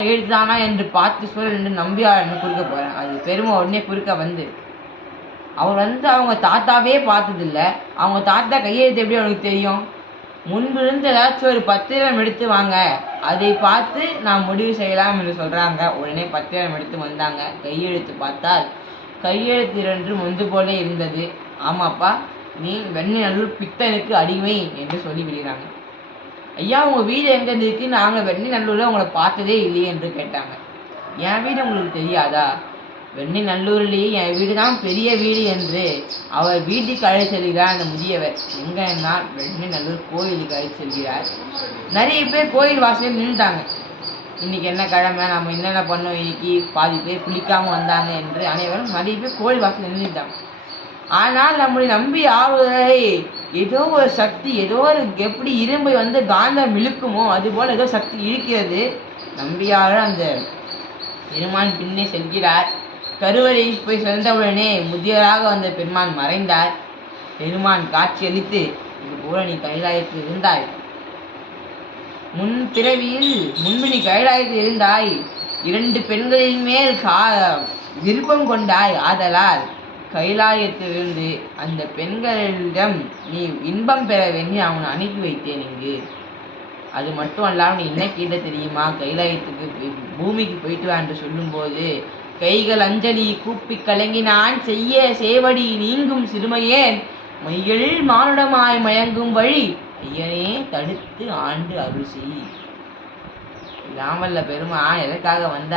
கையெழுத்தானா என்று பார்த்து சொல் என்று நம்பியார் குறுக்க போகிறான் அது பெருமை உடனே குறுக்க வந்து அவர் வந்து அவங்க தாத்தாவே பார்த்ததில்ல. அவங்க தாத்தா கையெழுத்து எப்படி அவனுக்கு தெரியும்? முன்பிருந்து ஏதாச்சும் ஒரு பத்திரம் எடுத்து வாங்க. அதை பார்த்து நாம் முடிவு செய்யலாம் என்று சொல்கிறாங்க உடனே பத்திரம் எடுத்து வந்தாங்க. கையெழுத்து பார்த்தால் கையெழுத்து இரண்டு முந்து போல இருந்தது. ஆமாப்பா நீ வெண்ணநல்லூர் பித்தனுக்கு அடிமை என்று சொல்லி விடுகிறாங்க ஐயா உங்கள் வீடு எங்கே இருக்கு? நாங்கள் வெண்ணநல்லூரில் உங்களை பார்த்ததே இல்லையே என்று கேட்டாங்க. என் வீடு உங்களுக்கு தெரியாதா? வெண்ணநல்லூர்லேயே என் வீடு தான் பெரிய வீடு என்று அவர் வீட்டுக்கு அழைத்து செல்கிறார் அந்த முதியவர். எங்கன்னா வெண்ணநல்லூர் கோயிலுக்கு அழைத்து செல்கிறார். நிறைய பேர் கோயில் வாசலில் நின்றுட்டாங்க இன்னைக்கு என்ன கிழமை? நம்ம என்னென்ன பண்ணோம்? இன்னைக்கு பாதி பேர் குளிக்காமல் வந்தாங்க என்று அனைவரும் நிறைய பேர் கோயில் வாசலில் நின்றுட்டாங்க ஆனால் நம்முடைய நம்பி ஆவதை ஏதோ ஒரு சக்தி ஏதோ ஒரு எப்படி இரும்பை வந்து காந்தம் இழுக்குமோ அதுபோல் ஏதோ சக்தி இழுக்கிறது நம்பியார் அந்த பெருமான் பின்னே செல்கிறார். கருவறை போய் சேர்ந்தவுடனே முதியவராக வந்த பெருமான் மறைந்தார். பெருமான் காட்சியளித்து இது போல நீ கைலாயத்தில் இருந்தாய். முன் பிறவியில் முன்பு நீ கைலாயத்தில் இருந்தாய். இரண்டு பெண்களின் மேல் கா விருப்பம் கொண்டாய் ஆதலால் கைலாயத்திலிருந்து அந்த பெண்களிடம் நீ இன்பம் பெற வேண்டி அவனை அனுப்பி வைத்தேன் இங்கு. அது மட்டும் அல்லாமல் நீ என்ன கேட்ட தெரியுமா? கைலாயத்துக்கு பூமிக்கு போயிட்டு வா என்று சொல்லும்போது கைகள் அஞ்சலி கூப்பி கலங்கினான் செய்ய சேவடி நீங்கும் சிறுமையேன் மையல் மானுடமாய் மயங்கும் வழி ஐயனே தடுத்து ஆண்டு அருள் செய். பெருமா எதற்காக வந்த